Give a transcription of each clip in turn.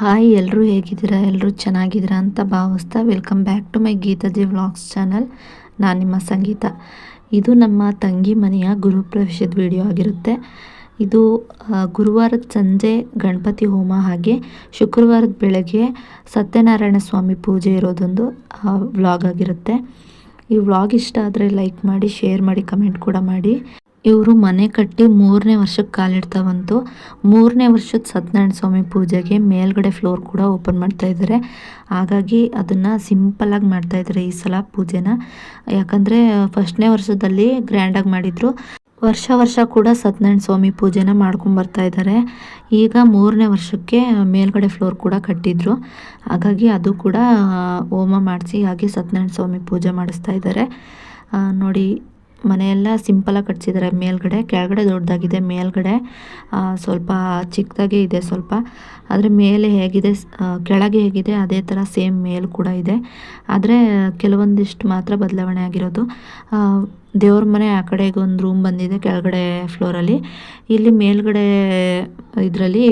Hi, ಎಲ್ಲರೂ ಹೇಗಿದ್ದೀರಾ? ಎಲ್ಲರೂ ಚೆನ್ನಾಗಿದ್ದೀರಾ ಅಂತ ಭಾವಿಸ್ತಾ welcome back to my Geetaji vlogs channel. ನಾನು ನಿಮ್ಮ ಸಂಗೀತ. ಇದು ನಮ್ಮ ತಂಗಿ ಮನೆಯ ಗುರುಪ್ರವೇಶದ ವಿಡಿಯೋ ಆಗಿರುತ್ತೆ. ಇದು ಗುರುವಾರದ ಸಂಜೆ ಗಣಪತಿ ಹೋಮ, ಹಾಗೆ ಶುಕ್ರವಾರದ ಬೆಳಗ್ಗೆ ಸತ್ಯನಾರಾಯಣ ಸ್ವಾಮಿ ಪೂಜೆ ಇರೋದೊಂದು ವ್ಲಾಗ್ ಆಗಿರುತ್ತೆ. ಈ ವ್ಲಾಗ್ ಇಷ್ಟ ಆದರೆ ಲೈಕ್ ಮಾಡಿ, ಶೇರ್ ಮಾಡಿ, ಕಮೆಂಟ್ ಕೂಡ ಮಾಡಿ. ಇವರು ಮನೆ ಕಟ್ಟಿ 3ನೇ ವರ್ಷಕ್ಕೆ ಕಾಲಿಡ್ತಾ ಬಂತು. 3ನೇ ವರ್ಷದ ಸತ್ಯನಾರಾಯಣ ಸ್ವಾಮಿ ಪೂಜೆಗೆ ಮೇಲ್ಗಡೆ ಫ್ಲೋರ್ ಕೂಡ ಓಪನ್ ಮಾಡ್ತಾ ಇದ್ದಾರೆ. ಹಾಗಾಗಿ ಅದನ್ನು ಸಿಂಪಲ್ಲಾಗಿ ಮಾಡ್ತಾ ಇದ್ದಾರೆ ಈ ಸಲ ಪೂಜೆನ. ಯಾಕಂದರೆ ಫಸ್ಟ್ನೇ ವರ್ಷದಲ್ಲಿ ಗ್ರ್ಯಾಂಡಾಗಿ ಮಾಡಿದರು. ವರ್ಷ ಕೂಡ ಸತ್ಯನಾರಾಯಣ ಸ್ವಾಮಿ ಪೂಜೆನ ಮಾಡ್ಕೊಂಬರ್ತಾ ಇದ್ದಾರೆ. ಈಗ 3ನೇ ವರ್ಷಕ್ಕೆ ಮೇಲ್ಗಡೆ ಫ್ಲೋರ್ ಕೂಡ ಕಟ್ಟಿದ್ರು. ಹಾಗಾಗಿ ಅದು ಕೂಡ ಹೋಮ ಮಾಡಿಸಿ ಹಾಗೆ ಸತ್ಯನಾರಾಯಣ ಸ್ವಾಮಿ ಪೂಜೆ ಮಾಡಿಸ್ತಾ ಇದ್ದಾರೆ. ನೋಡಿ, ಮನೆಯೆಲ್ಲ ಸಿಂಪಲಾಗಿ ಕಟ್ಸಿದ್ದಾರೆ. ಮೇಲ್ಗಡೆ, ಕೆಳಗಡೆ ದೊಡ್ಡದಾಗಿದೆ, ಮೇಲ್ಗಡೆ ಸ್ವಲ್ಪ ಚಿಕ್ಕದಾಗೆ ಇದೆ ಸ್ವಲ್ಪ. ಆದರೆ ಮೇಲೆ ಹೇಗಿದೆ, ಕೆಳಗೆ ಹೇಗಿದೆ ಅದೇ ಥರ ಸೇಮ್ ಮೇಲ್ ಕೂಡ ಇದೆ. ಆದರೆ ಕೆಲವೊಂದಿಷ್ಟು ಮಾತ್ರ ಬದಲಾವಣೆ ಆಗಿರೋದು. ದೇವ್ರ ಮನೆ ಆ ಕಡೆಗೆ ಒಂದು ರೂಮ್ ಬಂದಿದೆ ಕೆಳಗಡೆ ಫ್ಲೋರಲ್ಲಿ. ಇಲ್ಲಿ ಮೇಲ್ಗಡೆ ಇದರಲ್ಲಿ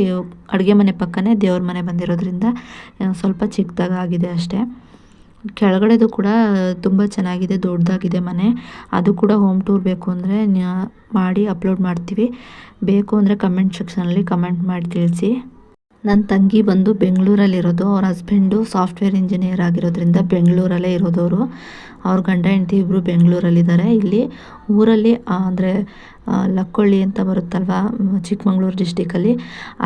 ಅಡುಗೆ ಮನೆ ಪಕ್ಕನೇ ದೇವ್ರ ಮನೆ ಬಂದಿರೋದ್ರಿಂದ ಸ್ವಲ್ಪ ಚಿಕ್ಕದಾಗಿದೆ ಅಷ್ಟೇ. ಕೆಳಗಡೆದು ಕೂಡ ತುಂಬ ಚೆನ್ನಾಗಿದೆ, ದೊಡ್ಡದಾಗಿದೆ ಮನೆ. ಅದು ಕೂಡ ಹೋಮ್ ಟೂರ್ ಬೇಕು ಅಂದರೆ ಮಾಡಿ ಅಪ್ಲೋಡ್ ಮಾಡ್ತೀವಿ. ಬೇಕು ಅಂದರೆ ಕಮೆಂಟ್ ಸೆಕ್ಷನಲ್ಲಿ ಕಮೆಂಟ್ ಮಾಡಿ ತಿಳಿಸಿ. ನನ್ನ ತಂಗಿ ಬಂದು ಬೆಂಗಳೂರಲ್ಲಿರೋದು. ಅವ್ರ ಹಸ್ಬೆಂಡು ಸಾಫ್ಟ್ವೇರ್ ಇಂಜಿನಿಯರ್ ಆಗಿರೋದ್ರಿಂದ ಬೆಂಗಳೂರಲ್ಲೇ ಇರೋದವರು. ಅವ್ರ ಗಂಡ ಹೆಂಡತಿ ಇಬ್ಬರು ಬೆಂಗಳೂರಲ್ಲಿದ್ದಾರೆ. ಇಲ್ಲಿ ಊರಲ್ಲಿ ಅಂದರೆ ಲಕ್ಕೊಳ್ಳಿ ಅಂತ ಬರುತ್ತಲ್ವ, ಚಿಕ್ಕಮಗಳೂರು ಡಿಸ್ಟಿಕಲ್ಲಿ,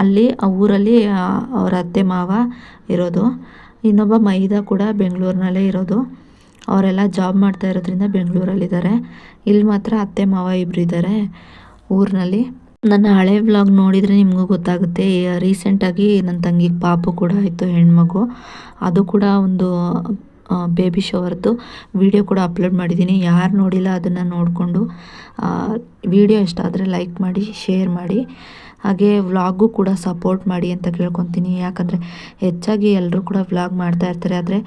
ಅಲ್ಲಿ ಆ ಊರಲ್ಲಿ ಅವ್ರ ಅತ್ತೆ ಮಾವ ಇರೋದು. ಇನ್ನೊಬ್ಬ ಮೈದಾ ಕೂಡ ಬೆಂಗಳೂರಿನಲ್ಲೇ ಇರೋದು. ಅವರೆಲ್ಲ ಜಾಬ್ ಮಾಡ್ತಾ ಇರೋದ್ರಿಂದ ಬೆಂಗಳೂರಲ್ಲಿದ್ದಾರೆ. ಇಲ್ಲಿ ಮಾತ್ರ ಅತ್ತೆ ಮಾವ ಇಬ್ಬರು ಇದ್ದಾರೆ ಊರಿನಲ್ಲಿ. ನನ್ನ ಹಳೆ ವ್ಲಾಗ್ ನೋಡಿದರೆ ನಿಮಗೂ ಗೊತ್ತಾಗುತ್ತೆ. ರೀಸೆಂಟಾಗಿ ನನ್ನ ತಂಗಿಗೆ ಪಾಪು ಕೂಡ ಆಯಿತು, ಹೆಣ್ಮಗು. ಅದು ಕೂಡ ಒಂದು ಬೇಬಿ ಶವರ್ದು ವಿಡಿಯೋ ಕೂಡ ಅಪ್ಲೋಡ್ ಮಾಡಿದ್ದೀನಿ. ಯಾರು ನೋಡಿಲ್ಲ ಅದನ್ನು ನೋಡಿಕೊಂಡು ವಿಡಿಯೋ ಇಷ್ಟ ಆದರೆ ಲೈಕ್ ಮಾಡಿ, ಶೇರ್ ಮಾಡಿ, ಹಾಗೆ ವ್ಲಾಗು ಕೂಡ ಸಪೋರ್ಟ್ ಮಾಡಿ ಅಂತ ಕೇಳ್ಕೊತೀನಿ. ಯಾಕಂದರೆ ಹೆಚ್ಚಾಗಿ ಎಲ್ಲರೂ ಕೂಡ ವ್ಲಾಗ್ ಮಾಡ್ತಾ ಇರ್ತಾರೆ, ಆದರೆ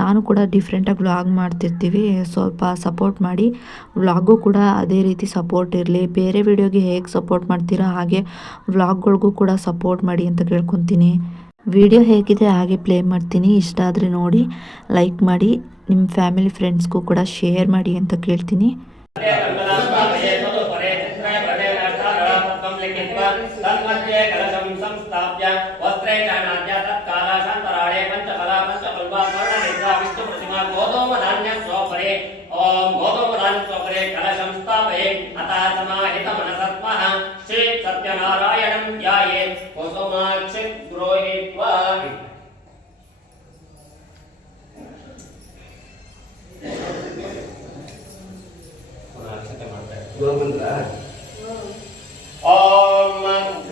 ನಾನು ಕೂಡ ಡಿಫ್ರೆಂಟಾಗಿ ವ್ಲಾಗ್ ಮಾಡ್ತಿರ್ತೀವಿ. ಸ್ವಲ್ಪ ಸಪೋರ್ಟ್ ಮಾಡಿ. ವ್ಲಾಗು ಕೂಡ ಅದೇ ರೀತಿ ಸಪೋರ್ಟ್ ಇರಲಿ. ಬೇರೆ ವಿಡಿಯೋಗೆ ಹೇಗೆ ಸಪೋರ್ಟ್ ಮಾಡ್ತೀರಾ ಹಾಗೆ ವ್ಲಾಗ್ಗಳಿಗೂ ಕೂಡ ಸಪೋರ್ಟ್ ಮಾಡಿ ಅಂತ ಕೇಳ್ಕೊತೀನಿ. ವಿಡಿಯೋ ಹೇಗಿದೆ ಹಾಗೆ ಪ್ಲೇ ಮಾಡ್ತೀನಿ. ಇಷ್ಟ ಆದರೆ ನೋಡಿ ಲೈಕ್ ಮಾಡಿ, ನಿಮ್ಮ ಫ್ಯಾಮಿಲಿ ಫ್ರೆಂಡ್ಸ್ಗೂ ಕೂಡ ಶೇರ್ ಮಾಡಿ ಅಂತ ಕೇಳ್ತೀನಿ. ಸತ್ಯನಾರಾಯಣಂ ಧ್ಯಾಯೇ ಕುಸುಮಾಕ್ಷಿ ದ್ರೋಹಿತ್ವಾ. ಓಂ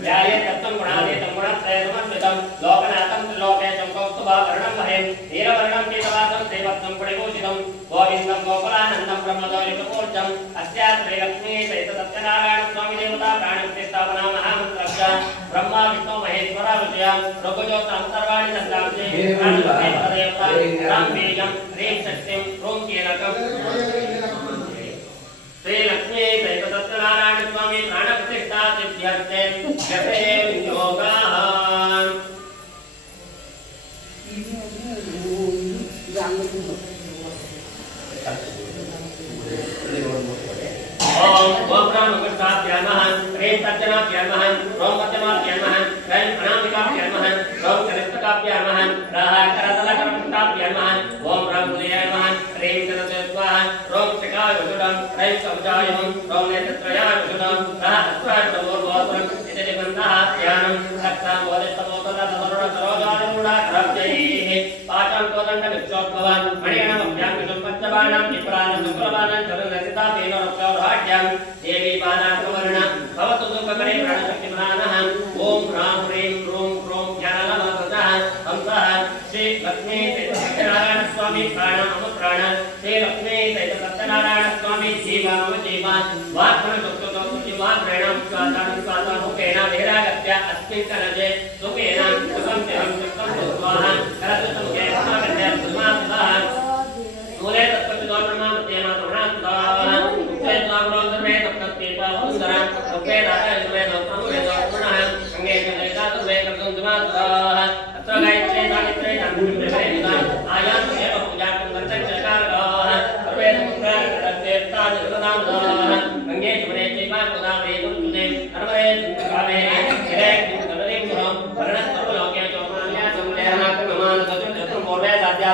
ಧ್ಯಾಯೇ ತತ್ತಂ ಗುಣಾತೀತಂ ಗುಣತ್ರಯ ಸಮನ್ವಿತಂ ಲೋಕನಾಥಂ ತ್ರಿಲೋಕೇಶಂ ಕೌಸ್ತುಭಾಕರ್ಣಂ ಮಹೇಂ ನೀಲವರ್ಣಂ ಪೀತವಾಸಂ ಶ್ರೀವತ್ಸಂ ಪರಿಭೂಷಿತಂ ಗೋವಿಂದಂ ಗೋಕುಲಾನಂದಂ ಬ್ರಹ್ಮದೌಲಿಕಪೂರ್ಜಂ ಅಸ್ಯಾತ್ರಿ ಲಕ್ಷ್ಮೀ ಸಹಿತ ಸತ್ಯನಾರಾಯಣ ಸ್ವಾಮಿ ದೇವತಾ ಪ್ರಾಣಪ್ರತಿಷ್ಠಾಪನಾ ಮಹಾಮಂತ್ರಸ್ಯ ಬ್ರಹ್ಮ ವಿಷ್ಣು ಮಹೇಶ್ವರ ಋಷಯ ಋಗುಜೋತ್ರಂ ಸರ್ವಾಣಿ ಸಂಧಾಂಸಿ ಪ್ರಾಣಪ್ರತಿಷ್ಠಾ ರಾಂ ಬೀಜಂ ಹ್ರೀಂ ಶಕ್ತಿಂ ರೂಂ ಕೀಲಕಂ ಶ್ರೀ ಲಕ್ಷ್ಮೀ ಸಹಿತ ಸತ್ಯನಾರಾಯಣ ಸ್ವಾಮಿ ಪ್ರಾಣಪ್ರತಿಷ್ಠಾ ಸಿದ್ಧ್ಯರ್ಥೆ ಜಪೇ ಯೋಗಾಃ. ಓಂ ಗೋಬ್ರಾಹ್ಮಣಾಭ್ಯಾಂ ನಮಃ, ಹ್ರೀಂ ತರ್ಜನಾಭ್ಯಾಂ ನಮಃ, ಓಂ ಪದ್ಮಾಭ್ಯಾಂ ನಮಃ, ಹ್ರೀಂ ಅನಾಮಿಕಾಭ್ಯಾಂ ನಮಃ, ಓಂ ಕನಿಷ್ಠಕಾಭ್ಯಾಂ ನಮಃ, ಕರತಲಕರಪುಟಾಭ್ಯಾಂ ನಮಃ, ಓಂ ರಾಮುಲಿಯಾಯ ನಮಃ, ಹ್ರೀಂ ಗಣಪತಿಸ್ವಾಹ, ಓಂ ಶಿಖಾಯ ವಿಶುದ್ಧಂ, ಹ್ರೀಂ ಕವಚಾಯಂ, ಓಂ ನೇತ್ರತ್ರಯಾಯ ವಿಶುದ್ಧಂ, ಅಸ್ತ್ರಾಷ್ಟಮೋರ್ಗೋತ್ರಂ ಇತಿ ನಿಬಂಧಃ ಧ್ಯಾನಂ ಸಕ್ತಾಂ ಬೋಧಿಸ್ತಮೋತನ ತರುಣ ಸರೋಜಾರೂಢಾಕರಬ್ಜೈಃ ಪಾಚಂ ಕೋದಂಡ ವಿಕ್ಷೋದ್ಭವಾನ್ ಮಣಿಗಣಮಭ್ಯಾಂ ವಿಶುದ್ಧಂ ಪಂಚಬಾಣಂ ವಿಪ್ರಾಣಂ ಶುಕ್ರಬಾಣಂ ಚರುಣಸಿತಾಪೇನ ರಕ್ಷೌರ್ಹಾಢ್ಯಾಂ ದೇವಿ ಬಾಲಾಕವರ್ಣ ಭವತು ಸುಖಕರೇ ಪ್ರಾಣಶಕ್ತಿಮಾನಃ. ಓಂ ಹ್ರಾಂ ಹ್ರೀಂ ರೂಂ ಕ್ರೋಂ ಜ್ಞಾನಲಮಸಃ ಹಂಸಃ ಶ್ರೀ ಲಕ್ಷ್ಮೀ ಸಹಿತ ಸತ್ಯನಾರಾಯಣ ಸ್ವಾಮಿ ಪ್ರಾಣ ಮಮ ಪ್ರಾಣ, ಶ್ರೀ ಲಕ್ಷ್ಮೀ ಸಹಿತ ಸತ್ಯನಾರಾಯಣ ಸ್ವಾಮಿ ಜೀವ ಮಮ ಜೀವ, ವಾಗ್ಮನ ಸುಖ ವಾಗ್ರೇಣ ವಿಶ್ವಾಸ ಮುಖೇನ ವೇರಾಗತ್ಯ ಅಸ್ಮಿನ್ ಕನಜೆ ಸುಖೇನ ಸುಖಂ ತ್ಯಹಂ ಸುಖಂ ಸ್ವಾಹ ಕರತು ಸುಖೇ ಸಮಾಗತ್ಯ ಸುಮಾತ್ಮಃ ಮೂಲೆ ತತ್ಪವಿದೋ ಬ್ರಹ್ಮಮತ್ಯೇನ ತೃಣಾತ್ಮಃ ಉಪೇತ್ಲಾಗ್ರೋ ಸರ್ವೇ ತತ್ಪತ್ತೀಪಾ ಸುಂದರ ಉಪೇದಾಯ ಸುವೇ ನೌತ್ರಂ ವೇದೋ ಪುನಃ ಅಂಗೇ ಕಲೇದಾತು ವೇ ಕರ್ತುಂ ಸುಮಾತ್ಮಃ. ಅತ್ರ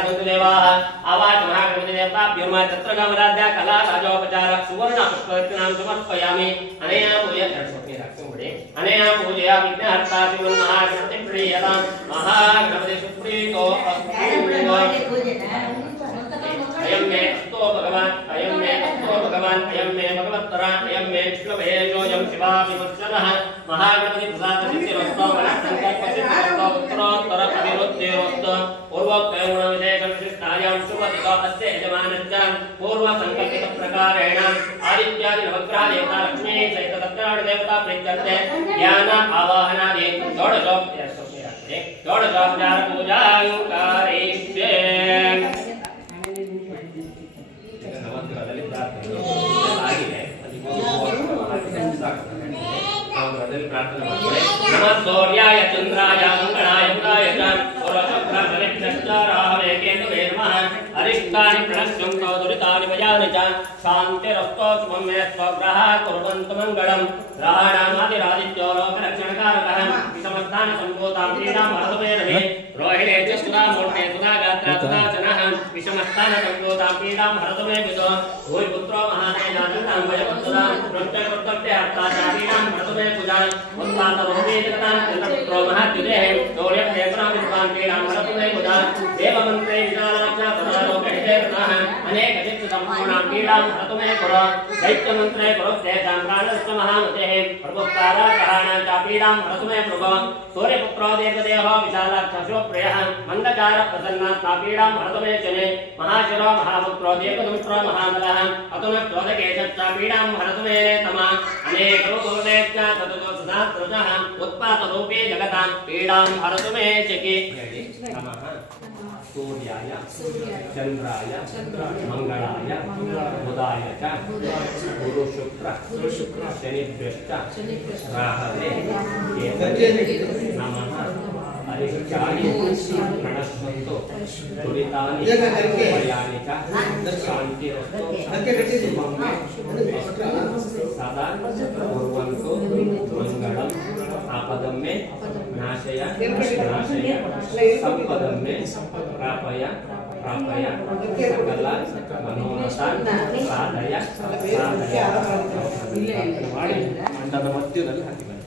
देवाः आवाच महागणपति देवताभ्यो तत्र गमराध्या कला राजोपचार सुवर्ण पुष्परत्नां समर्पयामि अनया पूजया विघ्नहर्ता श्रीमन्महागणपति प्रीयतां महागणपति सुप्रीतो अयं मे अस्तो भगवान् अयं मे अस्तो भगवान् अयं मे भगवत्तरा अयं मे विश्वभयजोऽयं शिवाभिवत्सनः महागणपति प्रसादसिद्धिरस्तो मनःसङ्कल्पसिद्धिरस्तो उत्तरोत्तर अभिवृद्धिरस्तो पूर्वोक्तगुणविशेषविशिष्टायां शुभदितो अस्य यजमानश्च पूर्वसङ्कल्पितप्रकारेण आदित्यादि नवग्रह देवता लक्ष्मी सहित सत्यनारायणदेवता प्रीत्यर्थे ज्ञान आवाहनादि षोडशोपचार पूजां कारयिष्ये नमः सूर्याय चन्द्राय मंगलाय बुधाय च पुरशुक्रमलिप्तश्चाराहवे केतवे नमः अरिष्टानि प्रणश्यन्तो दुरितानि भयानि च शान्तिरस्तो शुभं मे स्वग्रहाः कुर्वन्तु मङ्गलम् ग्रहाणामादिरादित्यो लोकरक्षणकारकः विषमस्थानसम्भूतां क्रीडां हरतुमेनमे रोहिणे च सुधा मूर्ते सुधा गात्रा सुधाचनः विषमस्थानसम्भूतां क्रीडां हरतुमे विदो भूरिपुत्रो महातेजानन्दां भयवत्सदां प्रत्यकृत्यहर्ता च क्रीडां हरतुमे पूजां उत्पातरोमेजगतां चन्द्रपुत्रो महाद्युतेः शौर्यं नेत्रां विद्वान् क्रीडां हरतुमे पूजां देवमन्त्रे विशालाख्या सदालोकहिते ततः अनेकचित्तसम्पूर्णां क्रीडां हरतुमे कुरु दैत्यमन्त्रे कुरुस्तेषां प्राणस्य महामतेः प्रभुस्ताराकराणां च क्रीडां हरतुमे प्रभो सूर्यपुत्रो दीर्घदेहो विशालाक्षशोप्रियः मन्दकारप्रसन्नात्मा क्रीडां हरतुमे शने महाशिरो महापुत्रो दीर्घदंष्ट्रो महाबलः अतुनक्रोधकेशश्च क्रीडां हरतुमे तमा अनेकरूपवदेश्च चतुर्दशसहस्रशः उत्पातरूपे जगतां क्रीडां हरतुमे शकी सूर्याय चन्द्राय मंगलाय बुधाय च गुरु शुक्र शनिभ्यश्च राहवे केतवे नमः अरिष्टानि प्रणश्यन्तु दुरितानि भयानि च शान्तिरस्तु शुभं मे सदा कुर्वन्तु मङ्गलम् आपदं मे नाशय संपदं मे प्रापय सकल मनोरथान् साधय ಮಂಡದ ಮಧ್ಯದಲ್ಲಿ ಹಾಕಿ ಬನ್ನಿ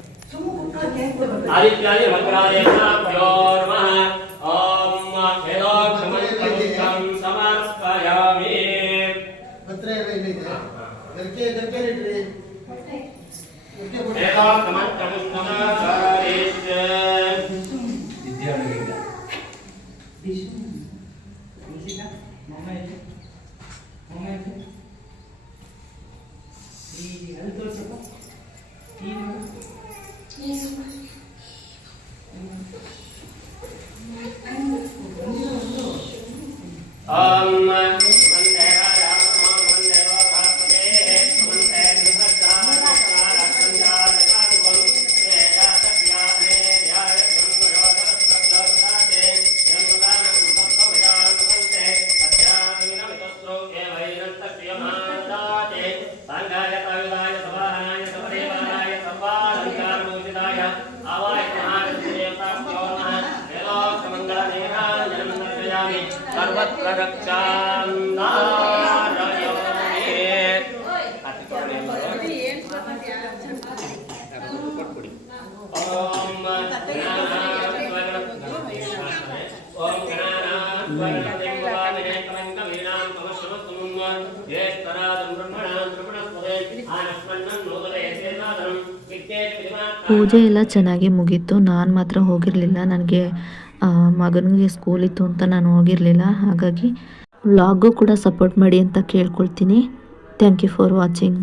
ಆದಿತ್ಯಾದಿ ವಕ್ರಾದೇವತಾಭ್ಯೋ ನಮಃ ಓಂ ವೇದೋಕ್ಷಮಂತ್ರಂ ಸಮರ್ಪಯಾಮಿ ಪತ್ರ ಇದೆ ಗರ್ಕೆ ಇಟ್ರಿ ವೇದೋಕ್ಷಮಂತ್ರಂ ಸಮರ್ಪಯಾಮಿ ವಿದ್ಯಾರ್ಥಿಗಳಿಂದ सर्वत्र ಪೂಜೆ ಎಲ್ಲ ಚೆನ್ನಾಗಿ ಮುಗೀತು. ನಾನು ಮಾತ್ರ ಹೋಗಿರಲಿಲ್ಲ, ನನಗೆ ಮಗನಿಗೆ ಸ್ಕೂಲ್ ಇತ್ತು ಅಂತ ನಾನು ಹೋಗಿರಲಿಲ್ಲ. ಹಾಗಾಗಿ ವ್ಲಾಗು ಕೂಡ ಸಪೋರ್ಟ್ ಮಾಡಿ ಅಂತ ಕೇಳ್ಕೊಳ್ತೀನಿ. Thank you for watching.